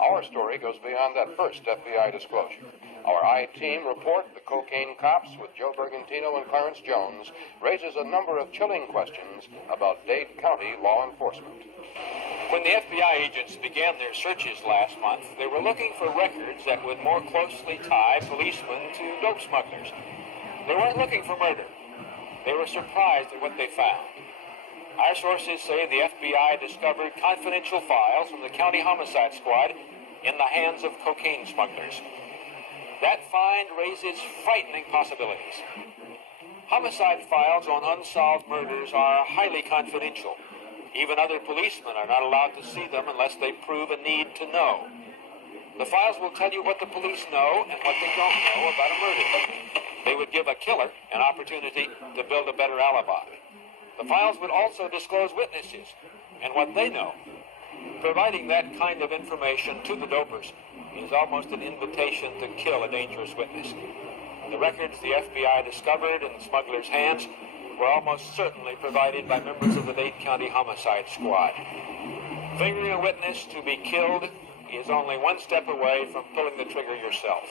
Our story goes beyond that first FBI disclosure. Our I-Team report, The Cocaine Cops, with Joe Bergantino and Clarence Jones, raises a number of chilling questions about Dade County law enforcement. When the FBI agents began their searches last month, they were looking for records that would more closely tie policemen to dope smugglers. They weren't looking for murder. They were surprised at what they found. Our sources say the FBI discovered confidential files from the County Homicide Squad in the hands of cocaine smugglers. That find raises frightening possibilities. Homicide files on unsolved murders are highly confidential. Even other policemen are not allowed to see them unless they prove a need to know. The files will tell you what the police know and what they don't know about a murder. They would give a killer an opportunity to build a better alibi. The files would also disclose witnesses and what they know. Providing that kind of information to the dopers is almost an invitation to kill a dangerous witness. The records the FBI discovered in the smugglers' hands were almost certainly provided by members of the Dade County Homicide Squad. Fingering a witness to be killed is only one step away from pulling the trigger yourself.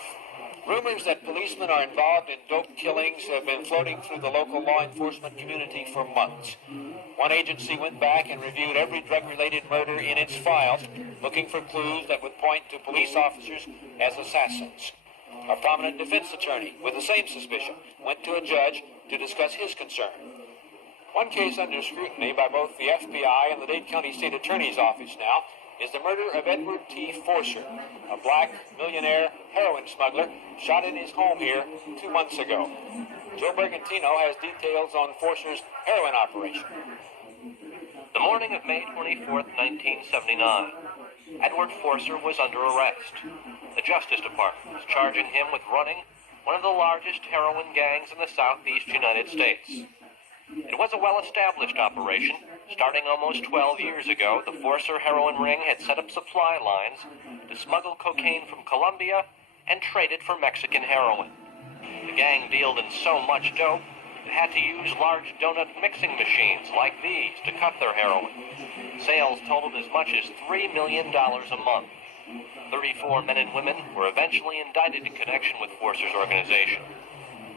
Rumors that policemen are involved in dope killings have been floating through the local law enforcement community for months. One agency went back and reviewed every drug-related murder in its files, looking for clues that would point to police officers as assassins. A prominent defense attorney with the same suspicion went to a judge to discuss his concern. One case under scrutiny by both the FBI and the Dade County State Attorney's Office now is the murder of Edward T. Forcer, a black millionaire heroin smuggler shot in his home here 2 months ago. Joe Bergantino has details on Forcer's heroin operation. The morning of May 24th, 1979, Edward Forcer was under arrest. The Justice Department was charging him with running one of the largest heroin gangs in the southeast United States. It was a well-established operation. Starting almost 12 years ago, the Forcer heroin ring had set up supply lines to smuggle cocaine from Colombia and trade it for Mexican heroin. The gang dealed in so much dope, it had to use large donut mixing machines like these to cut their heroin. Sales totaled as much as $3 million a month. 34 men and women were eventually indicted in connection with Forcer's organization.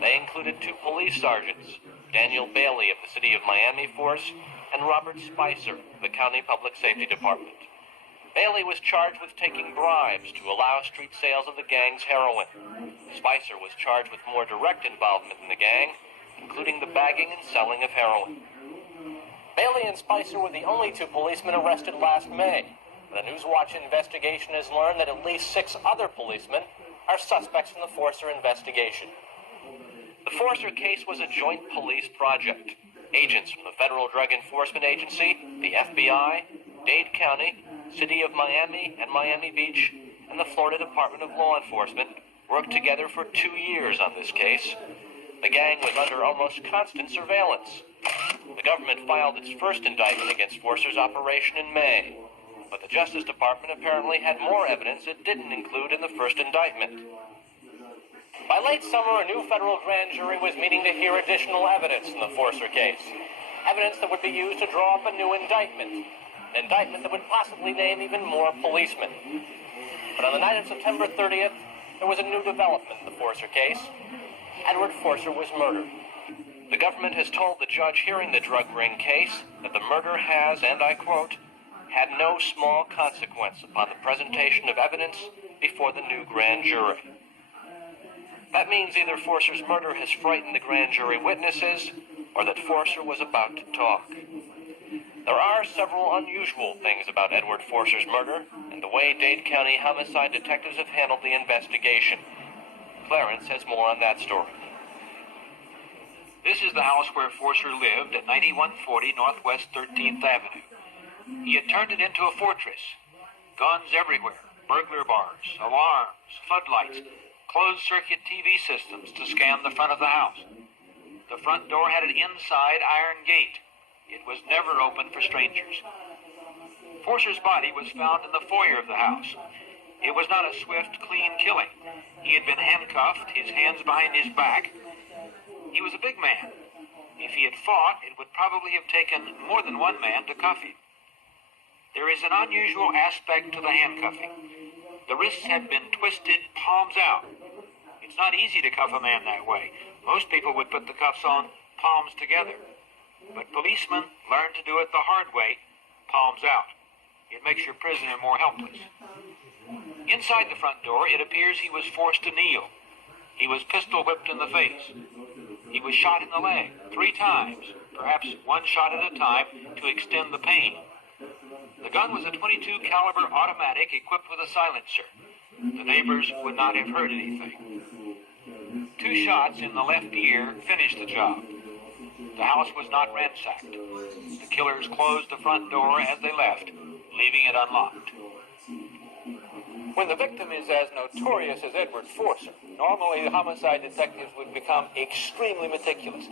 They included 2 police sergeants, Daniel Bailey of the City of Miami Force and Robert Spicer of the County Public Safety Department. Bailey was charged with taking bribes to allow street sales of the gang's heroin. Spicer was charged with more direct involvement in the gang, including the bagging and selling of heroin. Bailey and Spicer were the only 2 policemen arrested last May. The Newswatch investigation has learned that at least 6 other policemen are suspects in the Forcer investigation. The Forcer case was a joint police project. Agents from the Federal Drug Enforcement Agency, the FBI, Dade County, City of Miami and Miami Beach, and the Florida Department of Law Enforcement worked together for 2 years on this case. The gang was under almost constant surveillance. The government filed its first indictment against Forcer's operation in May, but the Justice Department apparently had more evidence it didn't include in the first indictment. By late summer, a new federal grand jury was meeting to hear additional evidence in the Forcer case. Evidence that would be used to draw up a new indictment. An indictment that would possibly name even more policemen. But on the night of September 30th, there was a new development in the Forcer case. Edward Forcer was murdered. The government has told the judge hearing the drug ring case that the murder has, and I quote, had no small consequence upon the presentation of evidence before the new grand jury. That means either Forcer's murder has frightened the grand jury witnesses, or that Forcer was about to talk. There are several unusual things about Edward Forcer's murder and the way Dade County homicide detectives have handled the investigation. Clarence has more on that story. This is the house where Forcer lived at 9140 Northwest 13th Avenue. He had turned it into a fortress. Guns everywhere, burglar bars, alarms, floodlights, closed-circuit TV systems to scan the front of the house. The front door had an inside iron gate. It was never open for strangers. Forcer's body was found in the foyer of the house. It was not a swift, clean killing. He had been handcuffed, his hands behind his back. He was a big man. If he had fought, it would probably have taken more than one man to cuff him. There is an unusual aspect to the handcuffing. The wrists had been twisted palms out. It's not easy to cuff a man that way. Most people would put the cuffs on palms together. But policemen learn to do it the hard way, palms out. It makes your prisoner more helpless. Inside the front door, it appears he was forced to kneel. He was pistol whipped in the face. He was shot in the leg 3 times, perhaps one shot at a time to extend the pain. The gun was a .22 caliber automatic equipped with a silencer. The neighbors would not have heard anything. 2 shots in the left ear finished the job. The house was not ransacked. The killers closed the front door as they left, leaving it unlocked. When the victim is as notorious as Edward Forcer, normally the homicide detectives would become extremely meticulous.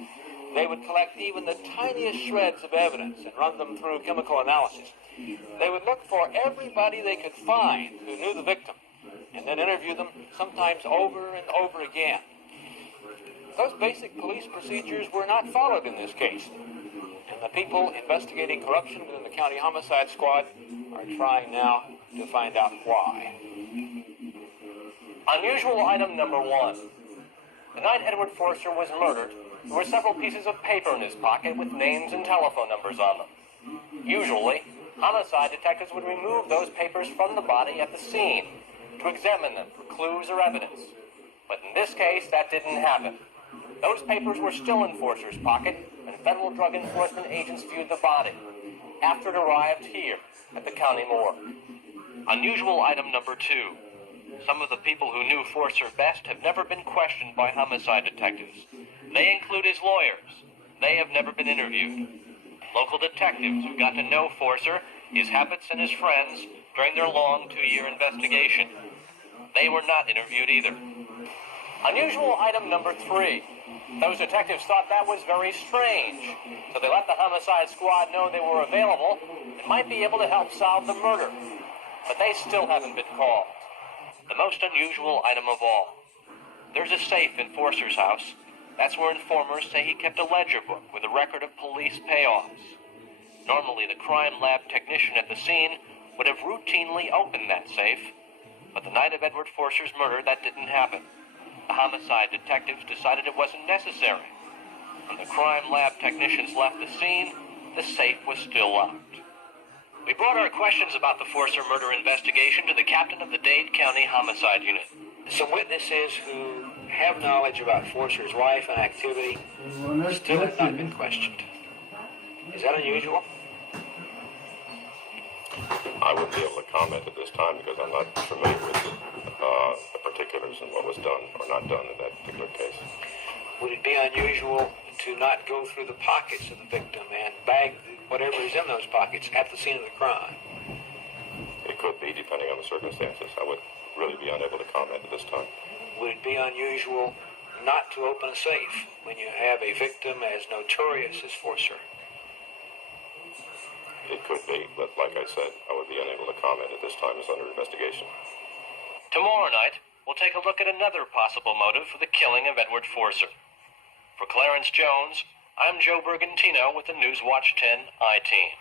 They would collect even the tiniest shreds of evidence and run them through chemical analysis. They would look for everybody they could find who knew the victim, and then interview them, sometimes over and over again. Those basic police procedures were not followed in this case, and the people investigating corruption within the county homicide squad are trying now to find out why. Unusual item number 1. The night Edward Forcer was murdered, there were several pieces of paper in his pocket with names and telephone numbers on them. Usually, homicide detectives would remove those papers from the body at the scene to examine them for clues or evidence. But in this case, that didn't happen. Those papers were still in Forcer's pocket, and federal drug enforcement agents viewed the body after it arrived here at the county morgue. Unusual item number 2. Some of the people who knew Forcer best have never been questioned by homicide detectives. They include his lawyers. They have never been interviewed. Local detectives who got to know Forcer, his habits, and his friends during their long 2-year investigation. They were not interviewed either. Unusual item number 3. Those detectives thought that was very strange, so they let the homicide squad know they were available and might be able to help solve the murder. But they still haven't been called. The most unusual item of all. There's a safe in Forcer's house. That's where informers say he kept a ledger book with a record of police payoffs. Normally, the crime lab technician at the scene would have routinely opened that safe, but the night of Edward Forcer's murder, that didn't happen. The homicide detectives decided it wasn't necessary. When the crime lab technicians left the scene, the safe was still locked. We brought our questions about the Forcer murder investigation to the captain of the Dade County Homicide Unit. Some witnesses who have knowledge about Forcer's life and activity still have not been questioned. Is that unusual? I wouldn't be able to comment at this time because I'm not familiar with the particulars and what was done or not done in that particular case. Would it be unusual to not go through the pockets of the victim and bag whatever is in those pockets at the scene of the crime? It could be, depending on the circumstances. I would really be unable to comment at this time. Would it be unusual not to open a safe when you have a victim as notorious as Forcer? It could be, but like I said, I would be unable to comment at this time. It's under investigation. Tomorrow night, we'll take a look at another possible motive for the killing of Edward Forcer. For Clarence Jones, I'm Joe Bergantino with the Newswatch 10 I-Team.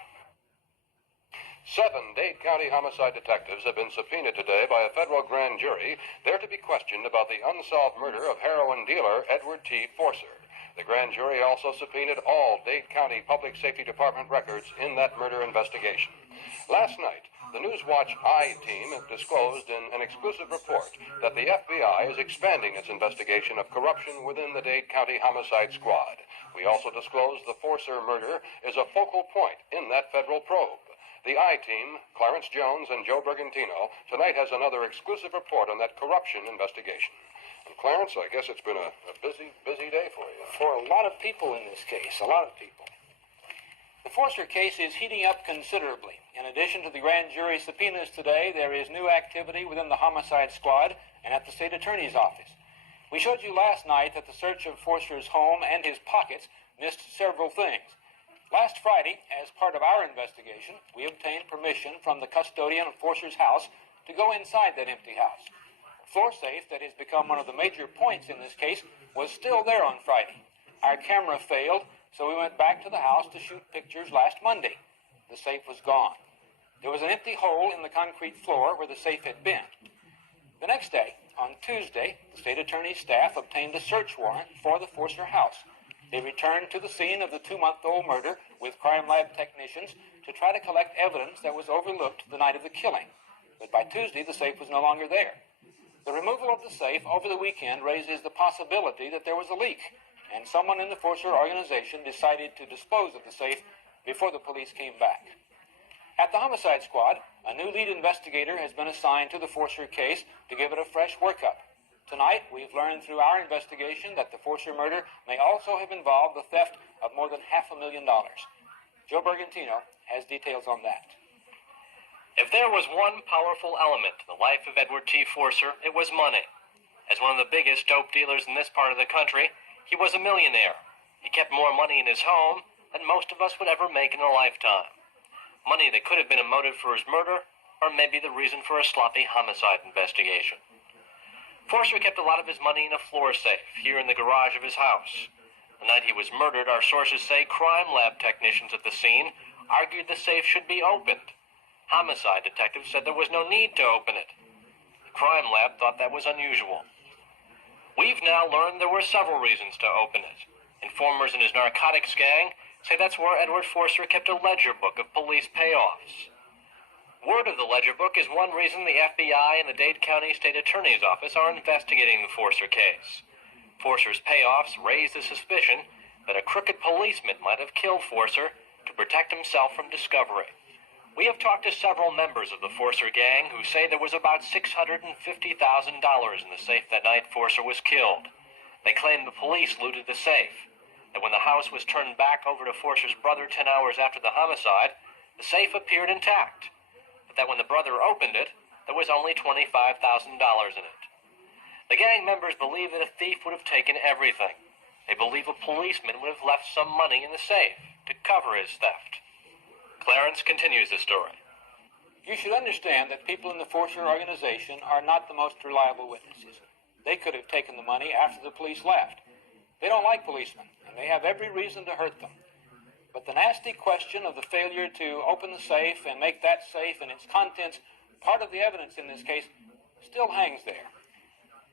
7 Dade County homicide detectives have been subpoenaed today by a federal grand jury. They're to be questioned about the unsolved murder of heroin dealer Edward T. Forcer. The grand jury also subpoenaed all Dade County Public Safety Department records in that murder investigation. Last night, the Newswatch I-Team disclosed in an exclusive report that the FBI is expanding its investigation of corruption within the Dade County Homicide Squad. We also disclosed the Forcer murder is a focal point in that federal probe. The I-Team, Clarence Jones and Joe Bergantino, tonight has another exclusive report on that corruption investigation. And Clarence, I guess it's been a busy day for you. For a lot of people in this case, a lot of people. The Forcer case is heating up considerably. In addition to the grand jury subpoenas today, there is new activity within the homicide squad and at the state attorney's office. We showed you last night that the search of Forcer's home and his pockets missed several things. Last Friday, as part of our investigation, we obtained permission from the custodian of Forcer's house to go inside that empty house. The floor safe that has become one of the major points in this case was still there on Friday. Our camera failed, so we went back to the house to shoot pictures last Monday. The safe was gone. There was an empty hole in the concrete floor where the safe had been. The next day, on Tuesday, the state attorney's staff obtained a search warrant for the Forcer house. They returned to the scene of the 2-month-old murder with crime lab technicians to try to collect evidence that was overlooked the night of the killing. But by Tuesday, the safe was no longer there. The removal of the safe over the weekend raises the possibility that there was a leak, and someone in the Forcer organization decided to dispose of the safe before the police came back. At the homicide squad, a new lead investigator has been assigned to the Forcer case to give it a fresh workup. Tonight, we've learned through our investigation that the Forcer murder may also have involved the theft of more than $500,000. Joe Bergantino has details on that. If there was one powerful element in the life of Edward T. Forcer, it was money. As one of the biggest dope dealers in this part of the country, he was a millionaire. He kept more money in his home than most of us would ever make in a lifetime. Money that could have been a motive for his murder, or maybe the reason for a sloppy homicide investigation. Forcer kept a lot of his money in a floor safe here in the garage of his house. The night he was murdered, our sources say crime lab technicians at the scene argued the safe should be opened. Homicide detectives said there was no need to open it. The crime lab thought that was unusual. We've now learned there were several reasons to open it. Informers in his narcotics gang say that's where Edward Forcer kept a ledger book of police payoffs. Word of the ledger book is one reason the FBI and the Dade County State Attorney's Office are investigating the Forcer case. Forcer's payoffs raise the suspicion that a crooked policeman might have killed Forcer to protect himself from discovery. We have talked to several members of the Forcer gang who say there was about $650,000 in the safe that night Forcer was killed. They claim the police looted the safe, that when the house was turned back over to Forcer's brother 10 hours after the homicide, the safe appeared intact, but that when the brother opened it, there was only $25,000 in it. The gang members believe that a thief would have taken everything. They believe a policeman would have left some money in the safe to cover his theft. Clarence continues the story. You should understand that people in the Forcer organization are not the most reliable witnesses. They could have taken the money after the police left. They don't like policemen, and they have every reason to hurt them. But the nasty question of the failure to open the safe and make that safe and its contents part of the evidence in this case still hangs there.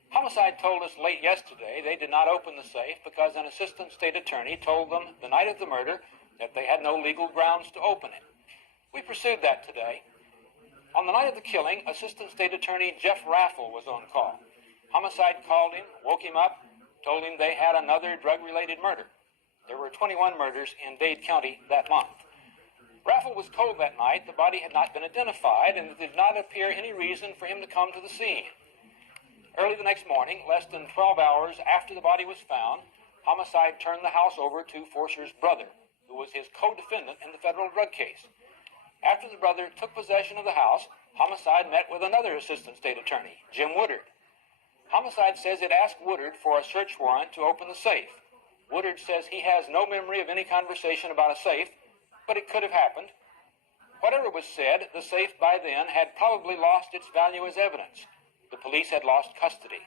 Homicide told us late yesterday they did not open the safe because an assistant state attorney told them the night of the murder that they had no legal grounds to open it. We pursued that today. On the night of the killing, Assistant State Attorney Jeff Raffle was on call. Homicide called him, woke him up, told him they had another drug-related murder. There were 21 murders in Dade County that month. Raffle was told that night the body had not been identified and there did not appear any reason for him to come to the scene. Early the next morning, less than 12 hours after the body was found, Homicide turned the house over to Forcer's brother, who was his co-defendant in the federal drug case. After the brother took possession of the house, Homicide met with another assistant state attorney, Jim Woodard. Homicide says it asked Woodard for a search warrant to open the safe. Woodard says he has no memory of any conversation about a safe, but it could have happened. Whatever was said, the safe by then had probably lost its value as evidence. The police had lost custody.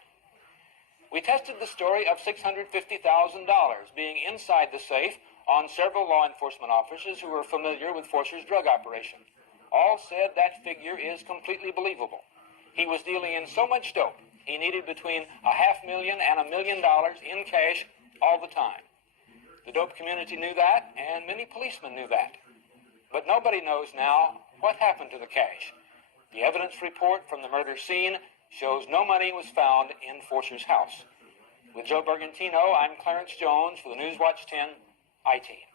We tested the story of $650,000 being inside the safe on several law enforcement officers who were familiar with Forcer's drug operation. All said that figure is completely believable. He was dealing in so much dope, he needed between $500,000 and $1 million in cash all the time. The dope community knew that, and many policemen knew that. But nobody knows now what happened to the cash. The evidence report from the murder scene shows no money was found in Forcer's house. With Joe Bergantino, I'm Clarence Jones for the Newswatch 10 I-Team.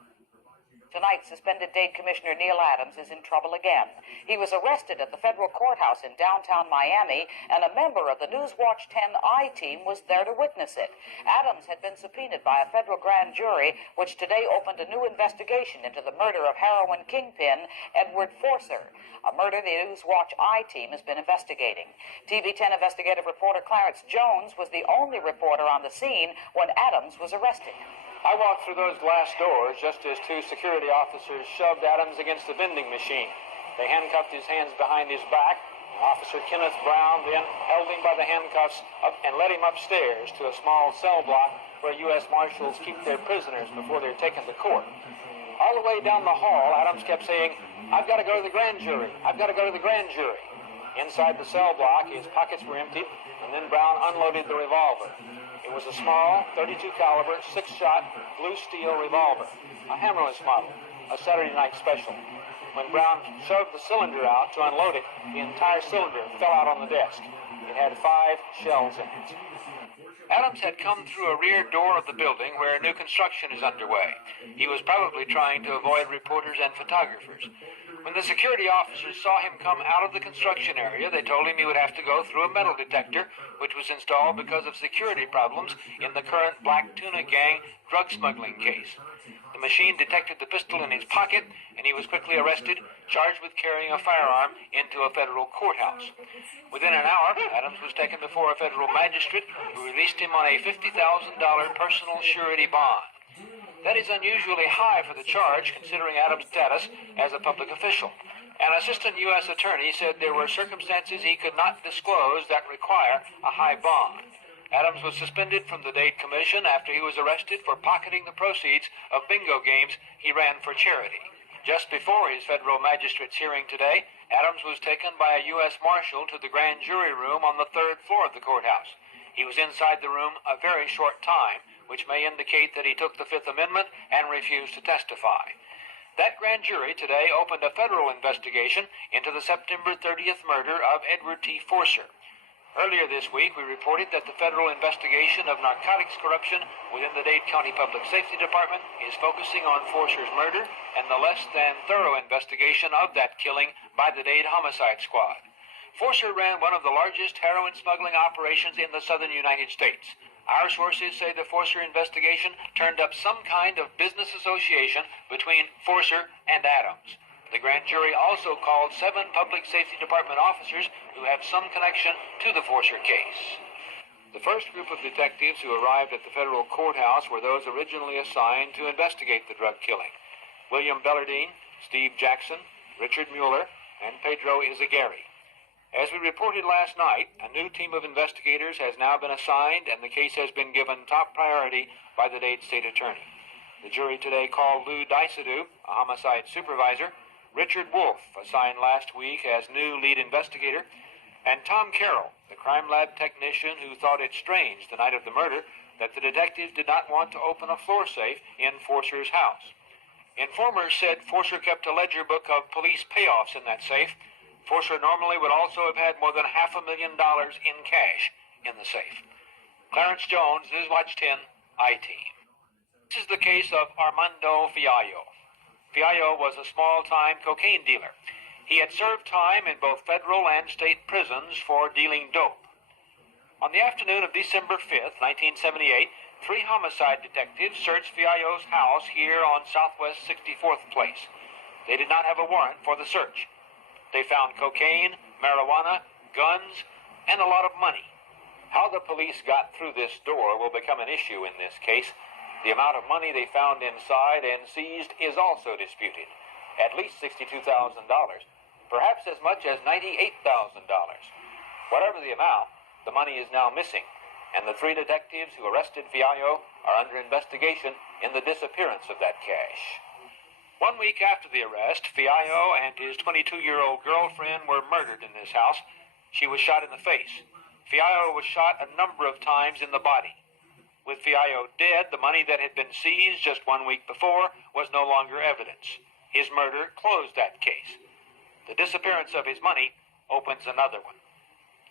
Tonight, suspended Dade Commissioner Neil Adams is in trouble again. He was arrested at the federal courthouse in downtown Miami, and a member of the Newswatch 10 I-Team was there to witness it. Adams had been subpoenaed by a federal grand jury, which today opened a new investigation into the murder of heroin kingpin Edward Forcer, a murder the Newswatch I-Team has been investigating. TV 10 investigative reporter Clarence Jones was the only reporter on the scene when Adams was arrested. I walked through those glass doors just as two security officers shoved Adams against the vending machine. They handcuffed his hands behind his back. Officer Kenneth Brown then held him by the handcuffs up and led him upstairs to a small cell block where U.S. Marshals keep their prisoners before they're taken to court. All the way down the hall, Adams kept saying, "I've got to go to the grand jury. I've got to go to the grand jury." Inside the cell block, his pockets were emptied, and then Brown unloaded the revolver. It was a small, .32 caliber, 6-shot, blue steel revolver, a hammerless model, a Saturday night special. When Brown shoved the cylinder out to unload it, the entire cylinder fell out on the desk. It had 5 shells in it. Adams had come through a rear door of the building where new construction is underway. He was probably trying to avoid reporters and photographers. When the security officers saw him come out of the construction area, they told him he would have to go through a metal detector, which was installed because of security problems in the current Black Tuna Gang drug smuggling case. The machine detected the pistol in his pocket, and he was quickly arrested, charged with carrying a firearm into a federal courthouse. Within an hour, Adams was taken before a federal magistrate who released him on a $50,000 personal surety bond. That is unusually high for the charge, considering Adams' status as a public official. An assistant U.S. attorney said there were circumstances he could not disclose that require a high bond. Adams was suspended from the Dade Commission after he was arrested for pocketing the proceeds of bingo games he ran for charity. Just before his federal magistrate's hearing today, Adams was taken by a U.S. Marshal to the grand jury room on the 3rd floor of the courthouse. He was inside the room a very short time, which may indicate that he took the Fifth Amendment and refused to testify. That grand jury today opened a federal investigation into the September 30th murder of Edward T. Forcer. Earlier this week, we reported that the federal investigation of narcotics corruption within the Dade County Public Safety Department is focusing on Forcer's murder and the less than thorough investigation of that killing by the Dade Homicide Squad. Forcer ran one of the largest heroin smuggling operations in the southern United States. Our sources say the Forcer investigation turned up some kind of business association between Forcer and Adams. The grand jury also called 7 Public Safety Department officers who have some connection to the Forcer case. The first group of detectives who arrived at the federal courthouse were those originally assigned to investigate the drug killing: William Bellardine, Steve Jackson, Richard Mueller, and Pedro Izaguirre. As we reported last night, a new team of investigators has now been assigned, and the case has been given top priority by the Dade State Attorney. The jury today called Lou Daisadou, a homicide supervisor, Richard Wolf, assigned last week as new lead investigator, and Tom Carroll, the crime lab technician who thought it strange the night of the murder that the detectives did not want to open a floor safe in Forcer's house. Informers said Forcer kept a ledger book of police payoffs in that safe. Forcer normally would also have had more than $500,000 in cash in the safe. Clarence Jones, Newswatch 10, I-Team. This is the case of Armando Fiallo. Fiallo was a small-time cocaine dealer. He had served time in both federal and state prisons for dealing dope. On the afternoon of December 5th, 1978, 3 homicide detectives searched Fiallo's house here on Southwest 64th Place. They did not have a warrant for the search. They found cocaine, marijuana, guns, and a lot of money. How the police got through this door will become an issue in this case. The amount of money they found inside and seized is also disputed. At least $62,000, perhaps as much as $98,000. Whatever the amount, the money is now missing, and the 3 detectives who arrested Fiallo are under investigation in the disappearance of that cash. 1 week after the arrest, Fiallo and his 22-year-old girlfriend were murdered in this house. She was shot in the face. Fiallo was shot a number of times in the body. With Fiallo dead, the money that had been seized just 1 week before was no longer evidence. His murder closed that case. The disappearance of his money opens another one.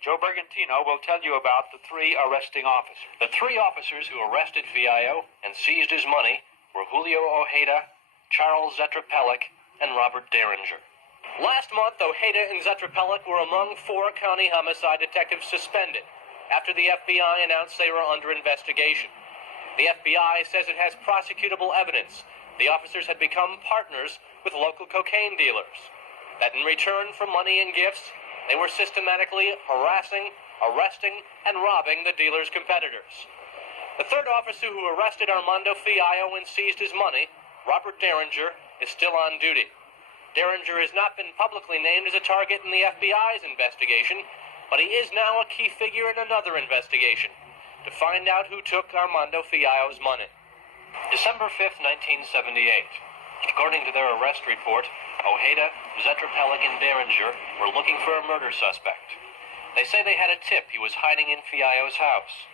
Joe Bergantino will tell you about the 3 arresting officers. The 3 officers who arrested Fiallo and seized his money were Julio Ojeda, Charles Zetrapelic, and Robert Derringer. Last month, Ojeda and Zetrapelic were among 4 county homicide detectives suspended after the FBI announced they were under investigation. The FBI says it has prosecutable evidence the officers had become partners with local cocaine dealers, that in return for money and gifts, they were systematically harassing, arresting, and robbing the dealers' competitors. The 3rd officer who arrested Armando Fiallo and seized his money, Robert Derringer, is still on duty. Derringer has not been publicly named as a target in the FBI's investigation, but he is now a key figure in another investigation to find out who took Armando Fiallo's money. December 5th, 1978. According to their arrest report, Ojeda, Zetrapelic, and Derringer were looking for a murder suspect. They say they had a tip he was hiding in Fiallo's house.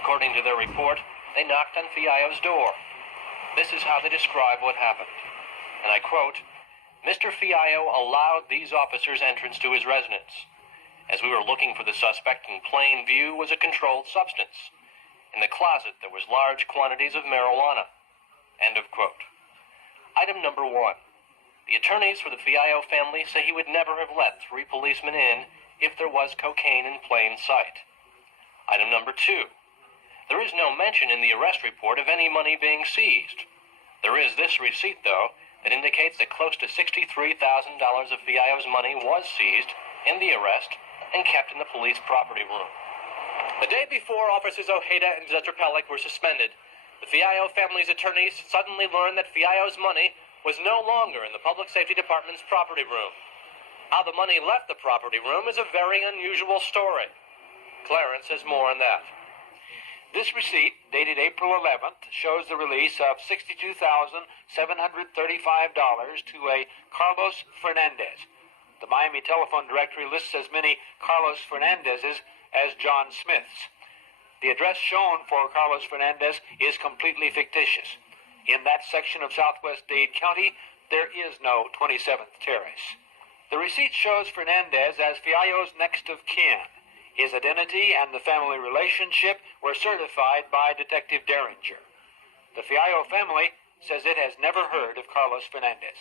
According to their report, they knocked on Fiallo's door. This is how they describe what happened. And I quote, "Mr. Fiallo allowed these officers entrance to his residence. As we were looking for the suspect in plain view was a controlled substance. In the closet there was large quantities of marijuana." End of quote. Item number 1. The attorneys for the Fiallo family say he would never have let 3 policemen in if there was cocaine in plain sight. Item number 2. There is no mention in the arrest report of any money being seized. There is this receipt, though, that indicates that close to $63,000 of Fiallo's money was seized in the arrest and kept in the police property room. The day before Officers Ojeda and Zetrapelic were suspended, the Fiallo family's attorneys suddenly learned that Fiallo's money was no longer in the Public Safety Department's property room. How the money left the property room is a very unusual story. Clarence has more on that. This receipt, dated April 11th, shows the release of $62,735 to a Carlos Fernandez. The Miami telephone directory lists as many Carlos Fernandezes as John Smiths. The address shown for Carlos Fernandez is completely fictitious. In that section of southwest Dade County, there is no 27th Terrace. The receipt shows Fernandez as Fiallo's next of kin. His identity and the family relationship were certified by Detective Derringer. The Fiallo family says it has never heard of Carlos Fernandez.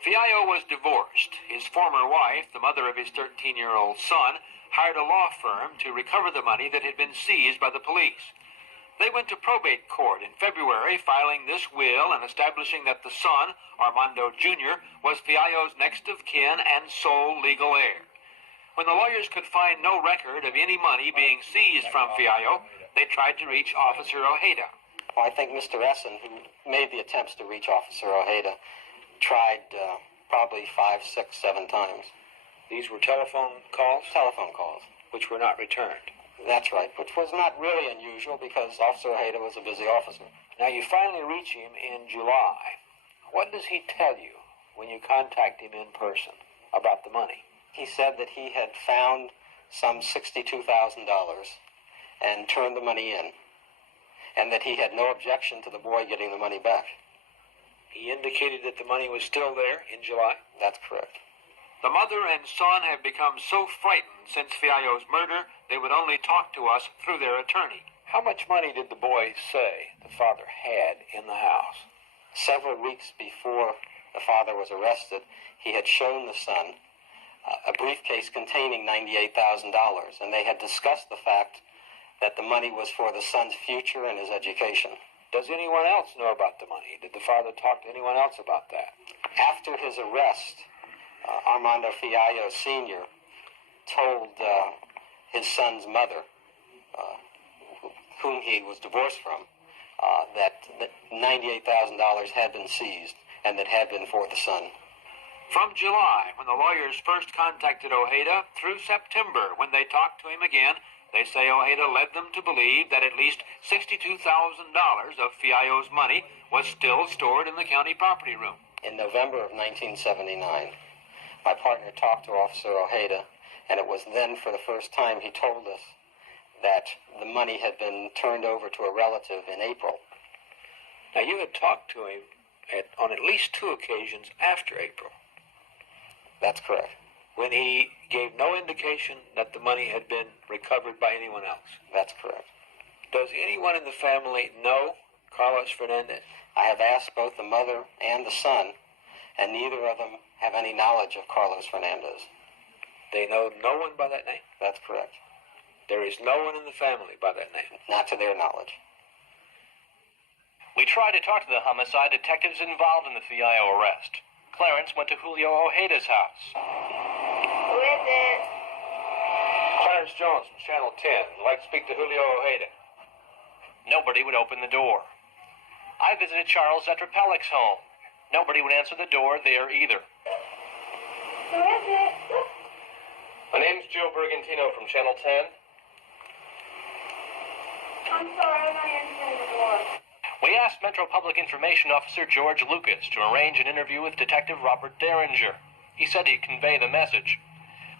Fiallo was divorced. His former wife, the mother of his 13-year-old son, hired a law firm to recover the money that had been seized by the police. They went to probate court in February, filing this will and establishing that the son, Armando Jr., was Fiallo's next of kin and sole legal heir. When the lawyers could find no record of any money being seized from Fiallo, they tried to reach Officer Ojeda. Well, I think Mr. Essen, who made the attempts to reach Officer Ojeda, tried probably 5, 6, 7 times. These were telephone calls? Telephone calls. Which were not returned. That's right, which was not really unusual because Officer Ojeda was a busy officer. Now, you finally reach him in July. What does he tell you when you contact him in person about the money? He said that he had found some $62,000 and turned the money in, and that he had no objection to the boy getting the money back. He indicated that the money was still there in July? That's correct. The mother and son have become so frightened since Fiallo's murder, they would only talk to us through their attorney. How much money did the boy say the father had in the house? Several weeks before the father was arrested, he had shown the son a briefcase containing $98,000, and they had discussed the fact that the money was for the son's future and his education. Does anyone else know about the money? Did the father talk to anyone else about that? After his arrest, Armando Fiallo Sr. told his son's mother, whom he was divorced from, that $98,000 had been seized and that had been for the son. From July, when the lawyers first contacted Ojeda, through September, when they talked to him again, they say Ojeda led them to believe that at least $62,000 of Fiallo's money was still stored in the county property room. In November of 1979, my partner talked to Officer Ojeda, and it was then for the first time he told us that the money had been turned over to a relative in April. Now, you had talked to him on at least 2 occasions after April. That's correct. When he gave no indication that the money had been recovered by anyone else. That's correct. Does anyone in the family know Carlos Fernandez? I have asked both the mother and the son, and neither of them have any knowledge of Carlos Fernandez. They know no one by that name? That's correct. There is no one in the family by that name? Not to their knowledge. We tried to talk to the homicide detectives involved in the Fiallo arrest. Clarence went to Julio Ojeda's house. Who is it? Clarence Jones from Channel 10. I'd like to speak to Julio Ojeda. Nobody would open the door. I visited Charles Zetrapelic's home. Nobody would answer the door there either. Who is it? My name's Joe Bergantino from Channel 10. I'm sorry, I'm not answering the door. We asked Metro Public Information Officer George Lucas to arrange an interview with Detective Robert Derringer. He said he'd convey the message.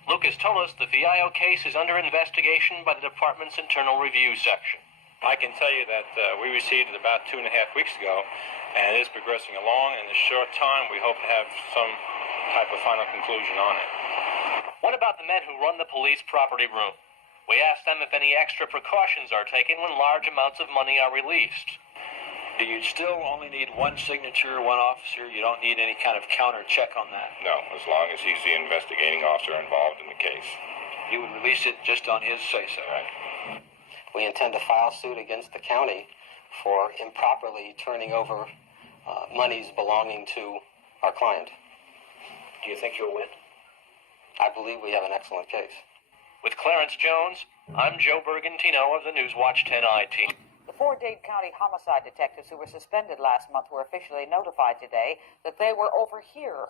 Lucas told us the FIO case is under investigation by the department's internal review section. I can tell you that we received it about 2.5 weeks ago, and it is progressing along. In a short time, we hope to have some type of final conclusion on it. What about the men who run the police property room? We asked them if any extra precautions are taken when large amounts of money are released. Do you still only need one signature, one officer? You don't need any kind of counter check on that? No, as long as he's the investigating officer involved in the case. You would release it just on his say-so, right? We intend to file suit against the county for improperly turning over monies belonging to our client. Do you think you'll win? I believe we have an excellent case. With Clarence Jones, I'm Joe Bergantino of the Newswatch 10I team. The 4 Dade County homicide detectives who were suspended last month were officially notified today that they were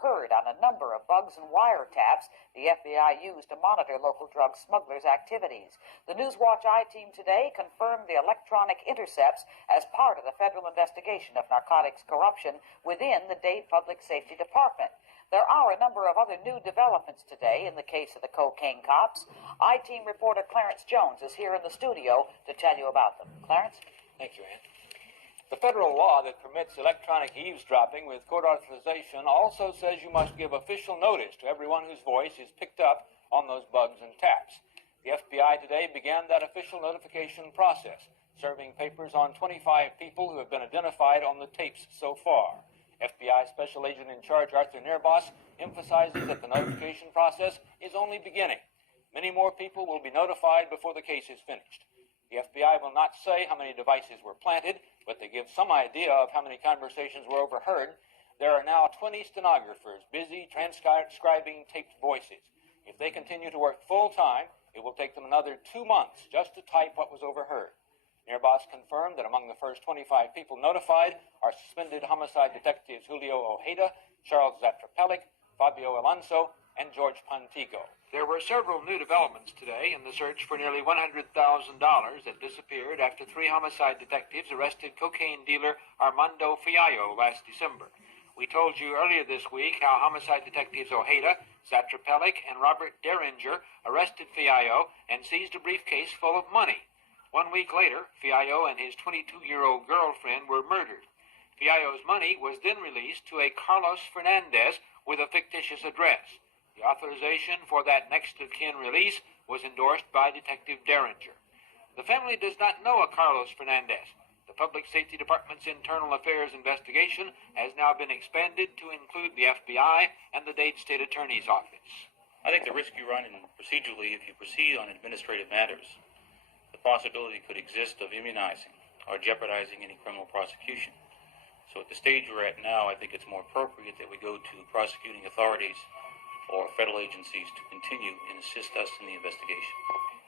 heard on a number of bugs and wiretaps the FBI used to monitor local drug smugglers' activities. The Newswatch I-team today confirmed the electronic intercepts as part of the federal investigation of narcotics corruption within the Dade Public Safety Department. There are a number of other new developments today in the case of the cocaine cops. I-team reporter Clarence Jones is here in the studio to tell you about them. Clarence? Thank you, Ann. The federal law that permits electronic eavesdropping with court authorization also says you must give official notice to everyone whose voice is picked up on those bugs and taps. The FBI today began that official notification process, serving papers on 25 people who have been identified on the tapes so far. FBI Special Agent in Charge Arthur Nerbos emphasizes that the notification process is only beginning. Many more people will be notified before the case is finished. The FBI will not say how many devices were planted, but they give some idea of how many conversations were overheard. There are now 20 stenographers busy transcribing taped voices. If they continue to work full-time, it will take them another 2 months just to type what was overheard. Nerbos confirmed that among the first 25 people notified are suspended homicide detectives Julio Ojeda, Charles Zatrapelik, Fabio Alonso, and George Pontigo. There were several new developments today in the search for nearly $100,000 that disappeared after 3 homicide detectives arrested cocaine dealer Armando Fiallo last December. We told you earlier this week how homicide detectives Ojeda, Zatrapelik, and Robert Derringer arrested Fiallo and seized a briefcase full of money. 1 week later, Fiallo and his 22-year-old girlfriend were murdered. Fiallo's money was then released to a Carlos Fernandez with a fictitious address. The authorization for that next-of-kin release was endorsed by Detective Derringer. The family does not know a Carlos Fernandez. The Public Safety Department's Internal Affairs investigation has now been expanded to include the FBI and the Dade State Attorney's Office. I think the risk you run procedurally if you proceed on administrative matters, the possibility could exist of immunizing or jeopardizing any criminal prosecution. So at the stage we're at now, I think it's more appropriate that we go to prosecuting authorities or federal agencies to continue and assist us in the investigation.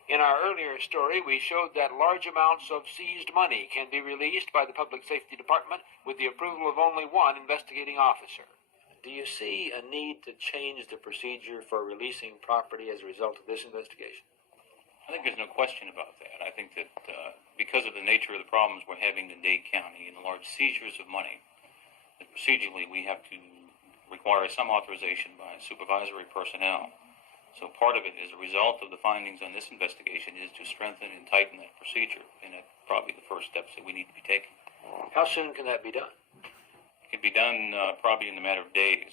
In our earlier story, we showed that large amounts of seized money can be released by the Public Safety Department with the approval of only one investigating officer. Do you see a need to change the procedure for releasing property as a result of this investigation? I think there's no question about that. I think that because of the nature of the problems we're having in Dade County and the large seizures of money, that procedurally we have to require some authorization by supervisory personnel. So part of it, as a result of the findings on this investigation, is to strengthen and tighten that procedure, and that's probably the first steps that we need to be taking. How soon can that be done? It can be done probably in a matter of days.